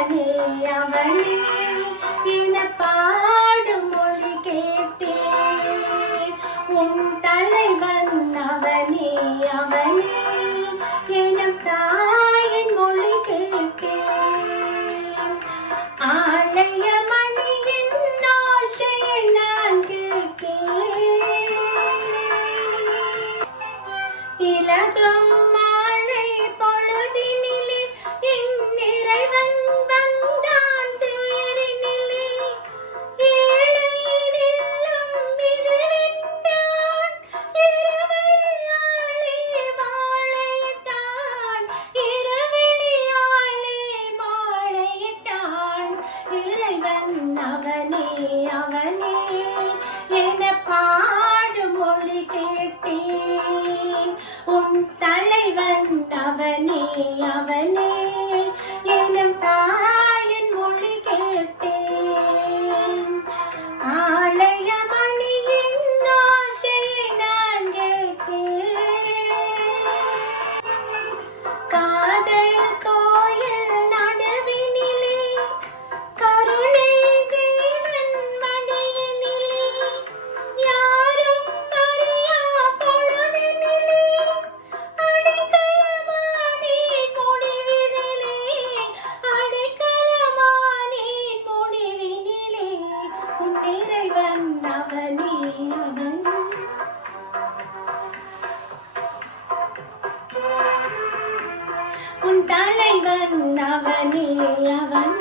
அவனே அவனே என பாடும் மொழி கேட்டேன். உன் தலைவன் அவனே அவனே. അവനെ അവനെ. உன் தலைவன் அவனே அவன்.